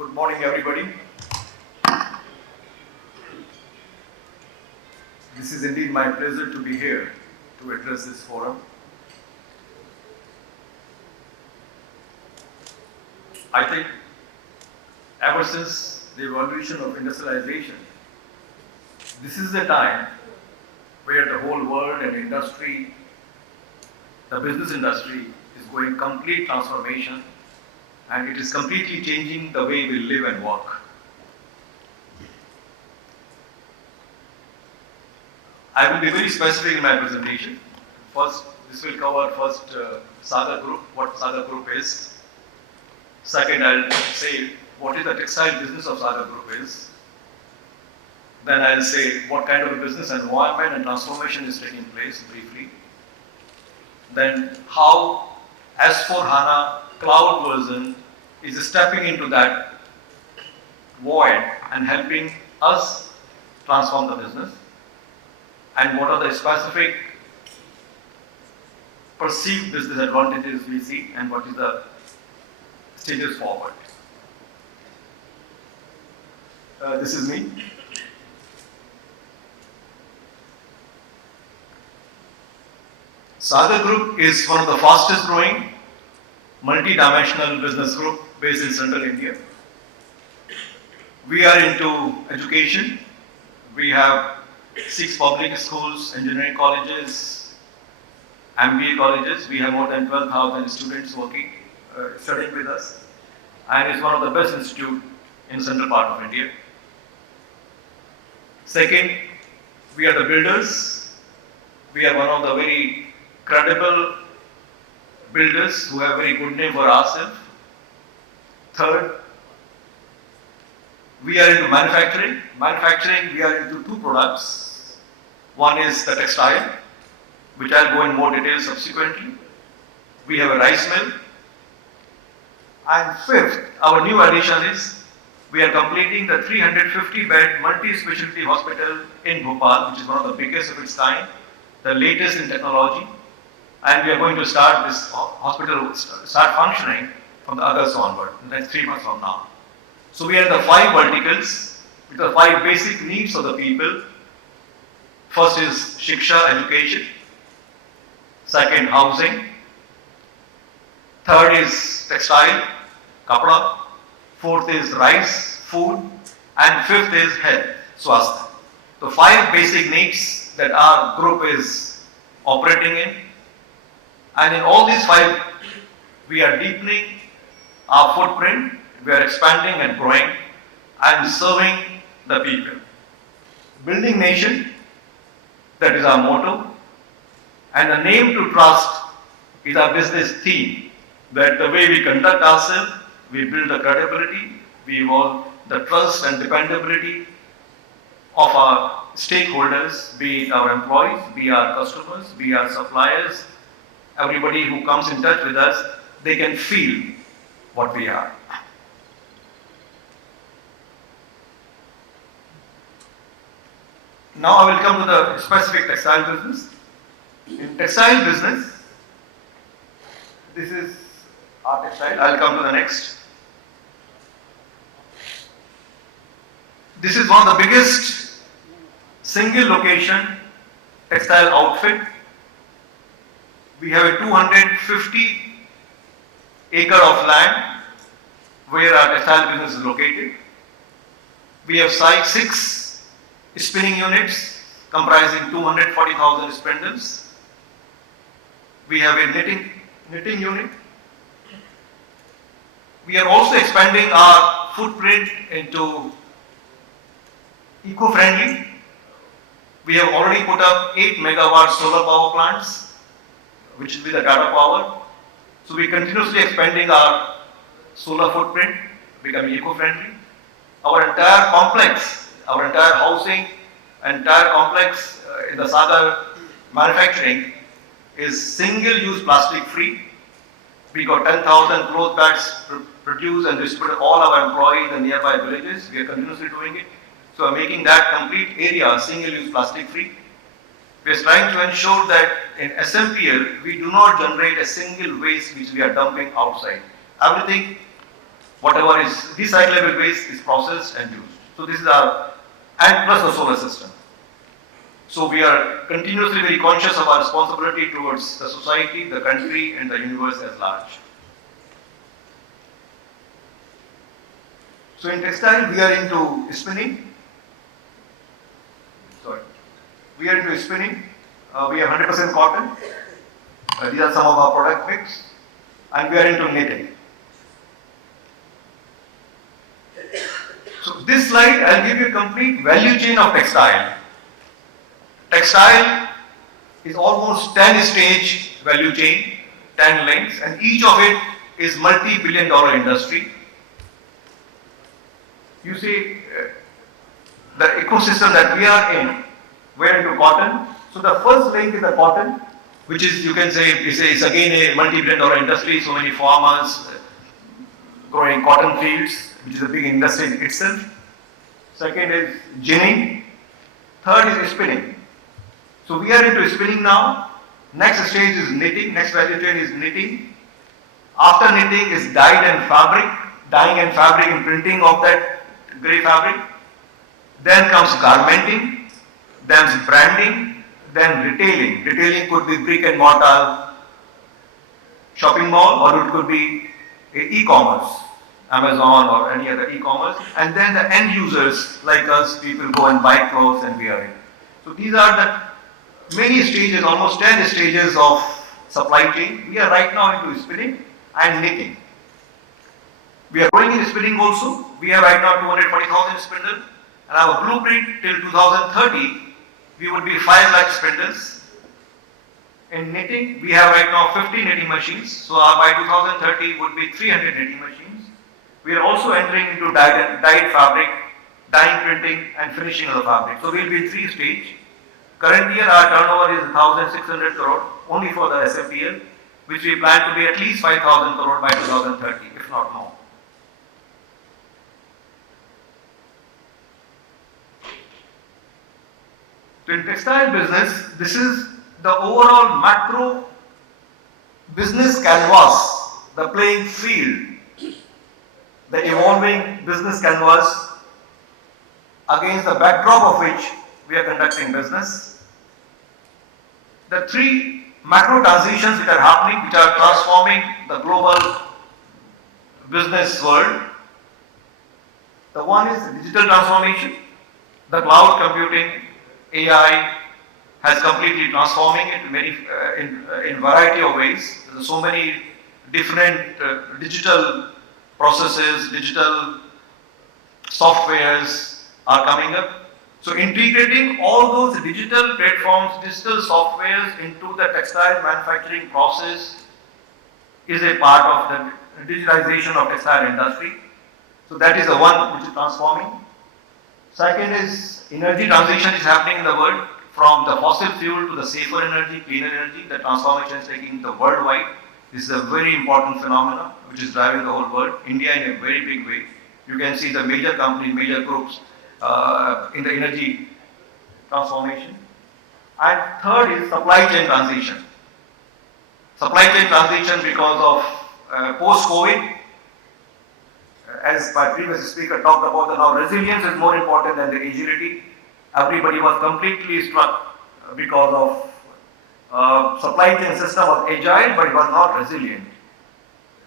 Good morning, everybody. This is indeed my pleasure to be here to address this forum. I think ever since the evolution of industrialization, this is the time where the whole world and industry, the business industry, is going complete transformation, and it is completely changing the way we live and work. I will be very specific in my presentation. First, this will cover Saga Group, what Saga Group is. Second, I'll say what is the textile business of Saga Group is. Then I'll say what kind of a business environment and transformation is taking place briefly. Then how S4 Hana cloud version is stepping into that void and helping us transform the business. And what are the specific perceived business advantages we see, and what is the stages forward. This is me. Saga Group is one of the fastest growing multi-dimensional business group based in central India. We are into education. We have 6 public schools, engineering colleges, MBA colleges. We have more than 12,000 students working, studying with us. And it's one of the best institutes in central part of India. Second, we are the builders. We are one of the very credible builders who have very good name for ourselves. Third, we are into manufacturing. Manufacturing, we are into 2 products. One is the textile, which I'll go in more detail subsequently. We have a rice mill. And fifth, our new addition is we are completing the 350-bed multi-specialty hospital in Bhopal, which is one of the biggest of its kind, the latest in technology. And we are going to start this hospital, start functioning from the August onward, in the next 3 months from now. So we are the 5 verticals, with the 5 basic needs of the people. First is Shiksha, education. Second, housing. Third is textile, kapda. Fourth is rice, food. And fifth is health, swasthya. So 5 basic needs that our group is operating in. And in all these 5, we are deepening our footprint. We are expanding and growing and serving the people. Building nation, that is our motto. And the name to trust is our business theme. That the way we conduct ourselves, we build the credibility, we evolve the trust and dependability of our stakeholders, be it our employees, be our customers, be our suppliers. Everybody who comes in touch with us, they can feel what we are. Now I will come to the specific textile business. In textile business, this is our textile. I'll come to the next. This is one of the biggest single location textile outfit. We have a 250 acre of land where our textile business is located. We have 6 spinning units comprising 240,000 spindles. We have a knitting unit. We are also expanding our footprint into eco-friendly. We have already put up 8 megawatt solar power plants, which will be the data power. So we are continuously expanding our solar footprint, becoming eco-friendly. Our entire complex, our entire housing, entire complex in the Saga manufacturing is single-use plastic free. We got 10,000 cloth bags produced and distributed all our employees in nearby villages. We are continuously doing it. So we are making that complete area single-use plastic free. We are trying to ensure that in SMPL we do not generate a single waste which we are dumping outside. Everything Whatever is recyclable waste is processed and used. So this is our, and plus the solar system. So we are continuously very conscious of our responsibility towards the society, the country, and the universe as large. So in textile, we are into spinning. Sorry. We are into spinning. We are 100% cotton. These are some of our product mix. And we are into knitting. So this slide, I'll give you a complete value chain of textile. Textile is almost 10-stage value chain, 10 links, and each of it is multi-billion-dollar industry. You see, the ecosystem that we are in, we're into cotton. So the first link is the cotton, which is, you can say, it's again a multi-billion-dollar industry. So many farmers growing cotton fields, which is a big industry in itself. Second is ginning. Third is spinning. So we are into spinning now. Next stage is knitting. Next value chain is knitting. After knitting is dyed and fabric, dyeing and fabric and printing of that grey fabric. Then comes garmenting. Then branding. Then retailing. Retailing could be brick and mortar shopping mall, or it could be e-commerce, Amazon or any other e-commerce. And then the end users like us, people go and buy clothes and wear it. So these are the many stages, almost 10 stages of supply chain. We are right now into spinning and knitting. We are growing in spinning also. We have right now 240,000 spindles, and our blueprint till 2030, we would be 5 lakh spindles. In knitting, we have right now 50 knitting machines, so by 2030 would be 300 knitting machines. We are also entering into dyed fabric, dyeing, printing, and finishing of the fabric. So we will be in 3 stages. Current year, our turnover is 1,600 crore only for the SFPL, which we plan to be at least 5,000 crore by 2030, if not more. So in textile business, this is the overall macro business canvas, the playing field, the evolving business canvas against the backdrop of which we are conducting business. The 3 macro transitions which are happening, which are transforming the global business world. The one is digital transformation, the cloud computing, AI has completely transforming it in variety of ways. There are so many different digital processes, digital softwares are coming up. So integrating all those digital platforms, digital softwares into the textile manufacturing process is a part of the digitalization of textile industry. So that is the one which is transforming. Second is energy transition is happening in the world, from the fossil fuel to the safer energy, cleaner energy. The transformation is taking the worldwide. This is a very important phenomenon which is driving the whole world. India in a very big way. You can see the major companies, major groups in the energy transformation. And third is supply chain transition. Supply chain transition because of post-COVID. As my previous speaker talked about, the now resilience is more important than the agility. Everybody was completely struck because of supply chain system was agile, but it was not resilient.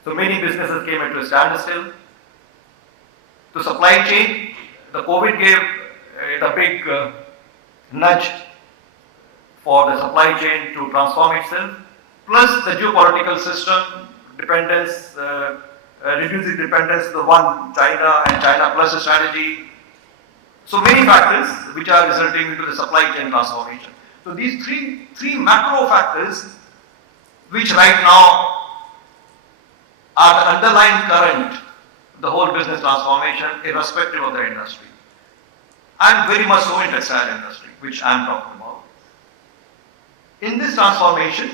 So many businesses came into a standstill. To supply chain, the COVID gave it a big nudge for the supply chain to transform itself. Plus the geopolitical system dependence. Reducing dependence to the one China and China plus strategy. So many factors which are resulting into the supply chain transformation. So these three macro factors which right now are the underlying current, the whole business transformation irrespective of the industry. And very much so in textile industry, which I am talking about. In this transformation,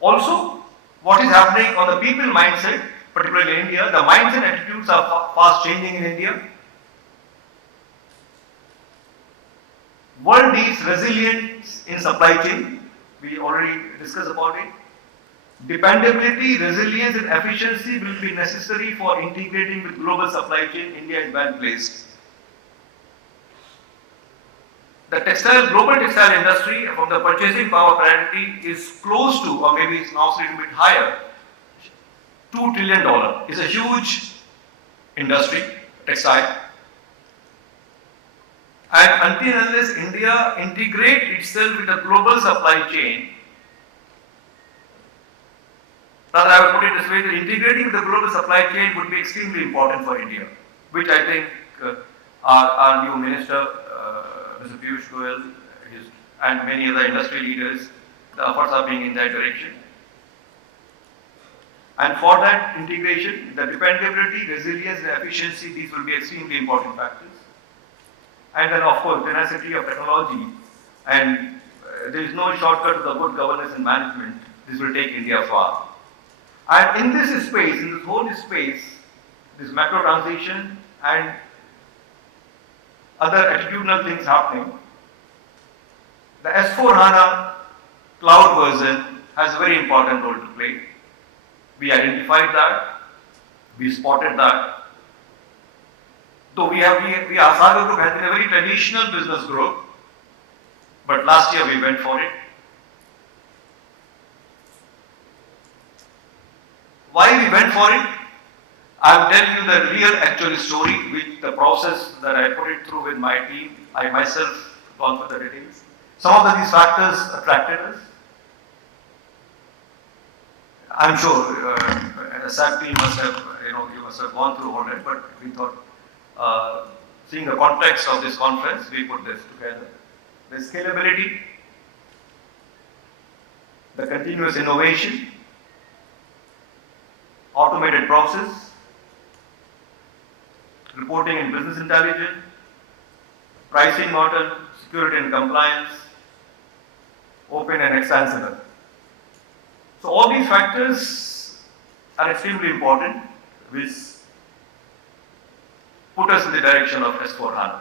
also what is happening on the people mindset, particularly in India, the minds and attitudes are fast changing in India. World needs resilience in supply chain. We already discussed about it. Dependability, resilience and efficiency will be necessary for integrating with global supply chain. India is well placed. The global textile industry from the purchasing power parity is close to, or maybe it's now a little bit higher, $2 trillion. It's a huge industry, textile. And until unless India integrate itself with the global supply chain, rather I would put it this way, that integrating with the global supply chain would be extremely important for India, which I think our new minister, Mr. Piyush Goyal, and many other industry leaders, the efforts are being in that direction. And for that integration, the dependability, resilience, and efficiency, these will be extremely important factors. And then, of course, tenacity of technology, and there is no shortcut to the good governance and management. This will take India far. And in this space, in this whole space, this macro transition and other attitudinal things happening, the S4 Hana cloud version has a very important role to play. We identified that, we spotted that. So Sagar Group has been a very traditional business group, but last year we went for it. Why we went for it? I will tell you the real actual story with the process that I put it through with my team. I myself gone through the details. Some of these factors attracted us. I'm sure the SAP team must have, you must have gone through all that, but we thought, seeing the context of this conference, we put this together. The scalability, the continuous innovation, automated process, reporting and business intelligence, pricing model, security and compliance, open and extensible. So all these factors are extremely important, which put us in the direction of S4 HANA.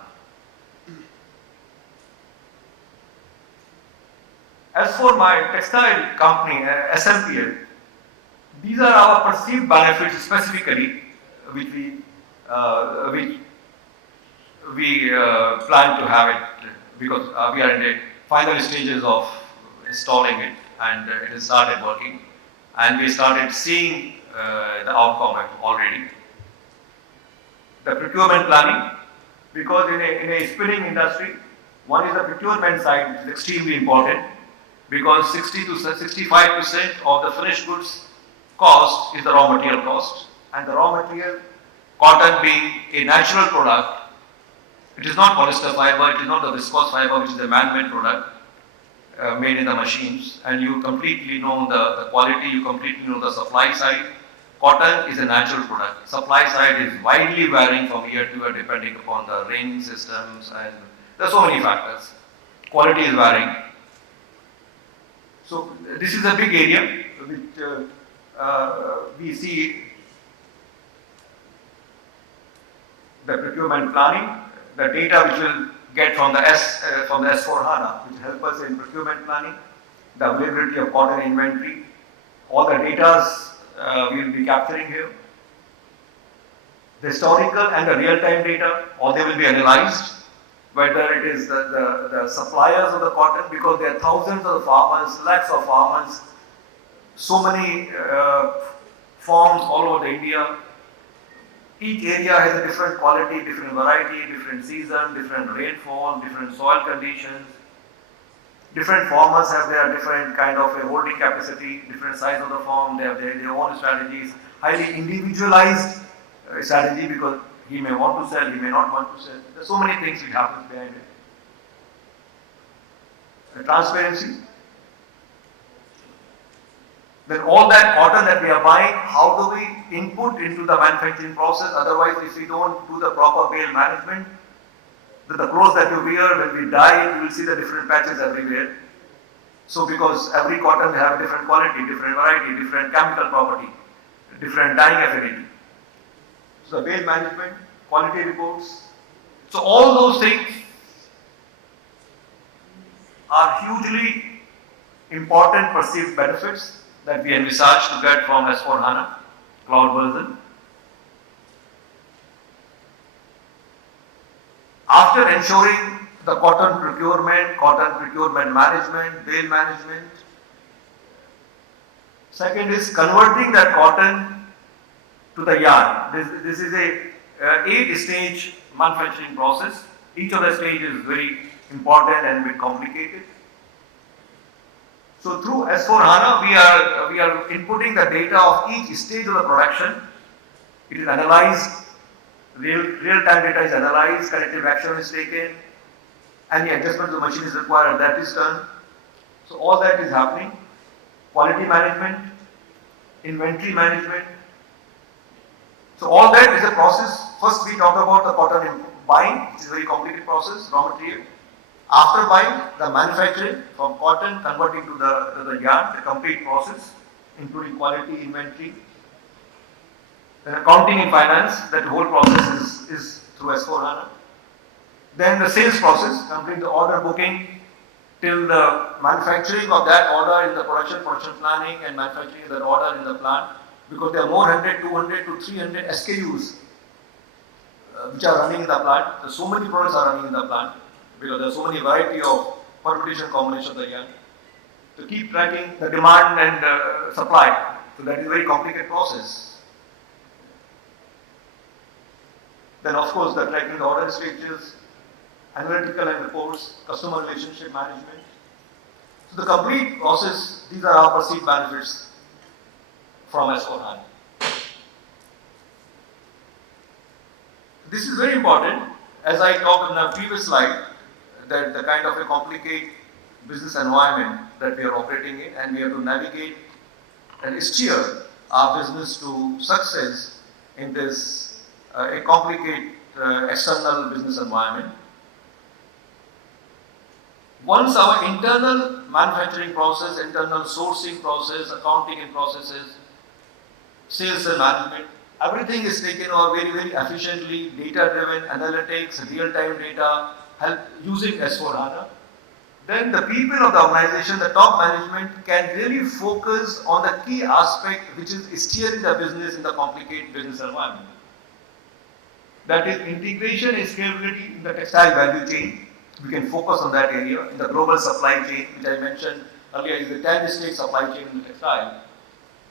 As for my textile company, SMPL, these are our perceived benefits specifically, which we plan to have it, because we are in the final stages of installing it, and it has started working, and we started seeing the outcome already. The procurement planning, because in a spinning industry, one is the procurement side, which is extremely important, because 60 to 65% of the finished goods cost is the raw material cost, and the raw material, cotton being a natural product, it is not polyester fiber, it is not the viscose fiber, which is a man-made product made in the machines, and you completely know the quality, you completely know the supply side. Cotton is a natural product. Supply side is widely varying from year to year depending upon the rain systems, and there are so many factors. Quality is varying. So this is a big area which we see the procurement planning, the data which will get from the S4 HANA, which help us in procurement planning, the availability of cotton inventory, all the data we will be capturing here. The historical and the real-time data, all they will be analyzed, whether it is the suppliers of the cotton, because there are thousands of farmers, lakhs of farmers, so many farms all over India. Each area has a different quality, different variety, different season, different rainfall, different soil conditions. Different farmers have their different kind of a holding capacity, different size of the farm, they have their own strategies, highly individualized strategy, because he may want to sell, he may not want to sell. There are so many things which happen behind it. The transparency. Then all that cotton that we are buying, how do we input into the manufacturing process? Otherwise, if we don't do the proper bale management, the clothes that you wear, when we dye, you will see the different patches everywhere. So because every cotton will have different quality, different variety, different chemical property, different dyeing affinity. So the bale management, quality reports. So all those things are hugely important perceived benefits, that we envisage to get from S4 Hana cloud version. After ensuring the cotton procurement management, bale management. Second is converting that cotton to the yarn. This is a 8-stage manufacturing process. Each of the stages is very important and a bit complicated. So through S4 HANA, we are inputting the data of each stage of the production. It is analyzed, real-time data is analyzed, corrective action is taken, any adjustment to the machine is required, that is done. So all that is happening. Quality management, inventory management. So all that is a process. First we talk about the cotton buying, which is a very complicated process, raw material. After buying, the manufacturing from cotton converting to the yarn, the complete process, including quality, inventory. Then accounting and finance, that whole process is through S4 HANA. Then the sales process, complete the order booking till the manufacturing of that order in the production planning and manufacturing of that order in the plant, because there are more 100, 200 to 300 SKUs which are running in the plant. So many products are running in the plant because there are so many variety of permutation combination of the yarn. To keep tracking the demand and supply, so that is a very complicated process. Then of course the tracking the order stages, analytical and reports, customer relationship management. So the complete process, these are our perceived benefits from S4 HANA. This is very important, as I talked in the previous slide, that the kind of a complicated business environment that we are operating in, and we have to navigate and steer our business to success in this a complicated external business environment. Once our internal manufacturing process, internal sourcing process, accounting and processes, sales and management, everything is taken over very, very efficiently, data-driven analytics, real-time data, help using S4 HANA. Then the people of the organization, the top management, can really focus on the key aspect which is steering the business in the complicated business environment. That is integration and scalability in the textile value chain. We can focus on that area. In the global supply chain, which I mentioned earlier, is the 10-stage supply chain in the textile.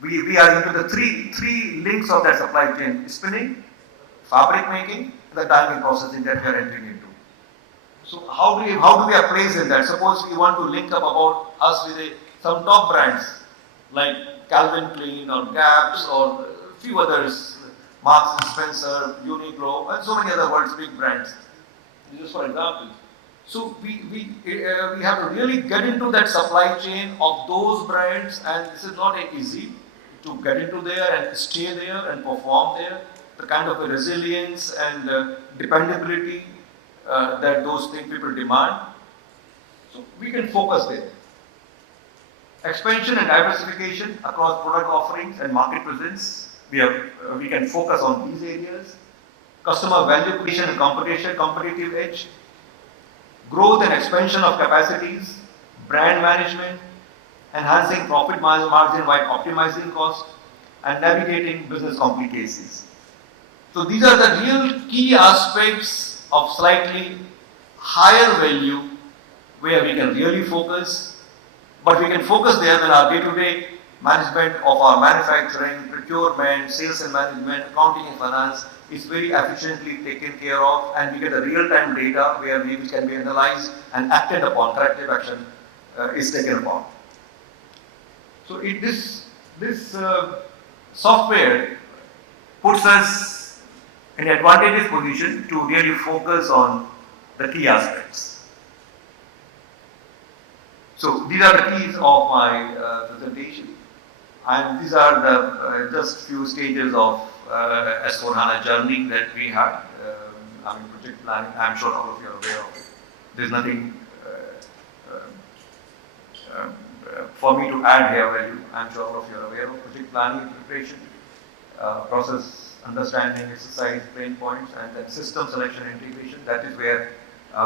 We are into the three links of that supply chain: spinning, fabric making, and the dyeing processing that we are entering into. So how do we have place in that? Suppose we want to link up about us with some top brands like Calvin Klein or Gaps or a few others, Marks and Spencer, Uniqlo, and so many other world's big brands. Just for example. So we have to really get into that supply chain of those brands, and this is not easy to get into there and stay there and perform there. The kind of resilience and dependability that those people demand. So we can focus there. Expansion and diversification across product offerings and market presence. We can focus on these areas. Customer value creation and competitive edge. Growth and expansion of capacities, brand management, enhancing profit margin while optimizing cost, and navigating business complications. So these are the real key aspects of slightly higher value where we can really focus, but we can focus there when our day-to-day management of our manufacturing, procurement, sales and management, accounting and finance is very efficiently taken care of, and we get a real-time data where we can be analyzed and acted upon, corrective action is taken upon. So this software puts us in an advantageous position to really focus on the key aspects. So these are the keys of my presentation, and these are the just few stages of S4 HANA journey that we had. Project planning, I'm sure all of you are aware of it. There's nothing for me to add here. I'm sure all of you are aware of project planning, preparation, process understanding, exercise, pain points, and then system selection integration. That is where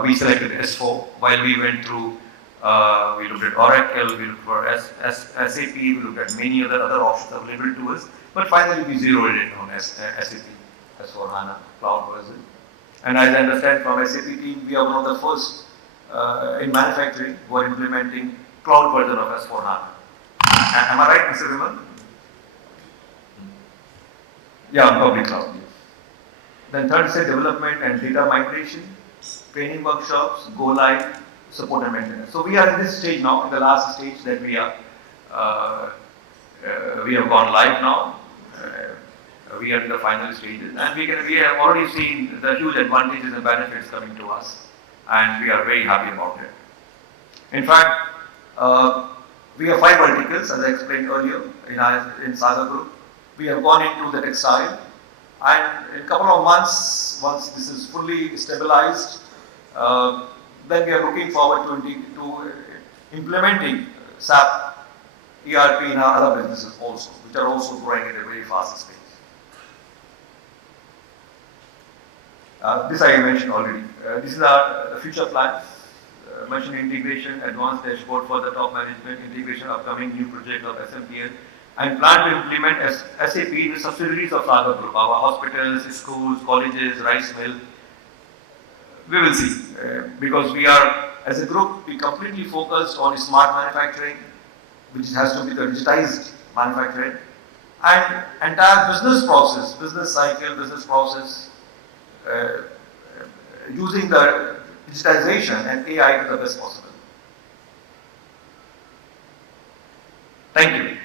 we selected S4 while we went through We looked at Oracle, we looked for SAP, we looked at many other options available to us, but finally we zeroed in on SAP, as for Hana cloud version. And as I understand from SAP team, we are one of the first in manufacturing who are implementing cloud version of S4 HANA. Am I right, Mr. Vimal? Yeah, on public cloud. Yes. Then third is development and data migration, training workshops, go live, support and maintenance. So we are in this stage now, in the last stage that we are. We have gone live now. We are in the final stages, and we have already seen the huge advantages and benefits coming to us, and we are very happy about it. In fact, we have 5 verticals, as I explained earlier in Saga Group. We have gone into the textile, and in a couple of months, once this is fully stabilized, then we are looking forward to implementing SAP ERP in our other businesses also, which are also growing at a very fast pace. This I mentioned already. This is our future plans. Mentioned integration, advanced dashboard for the top management, integration upcoming new project of SMPL, and plan to implement SAP in the subsidiaries of Saga Group, our hospitals, schools, colleges, rice mill. We will see, because we are, as a group, we completely focused on smart manufacturing, which has to be the digitized manufacturing, and entire business process, business cycle, business process, using the digitization and AI to the best possible. Thank you.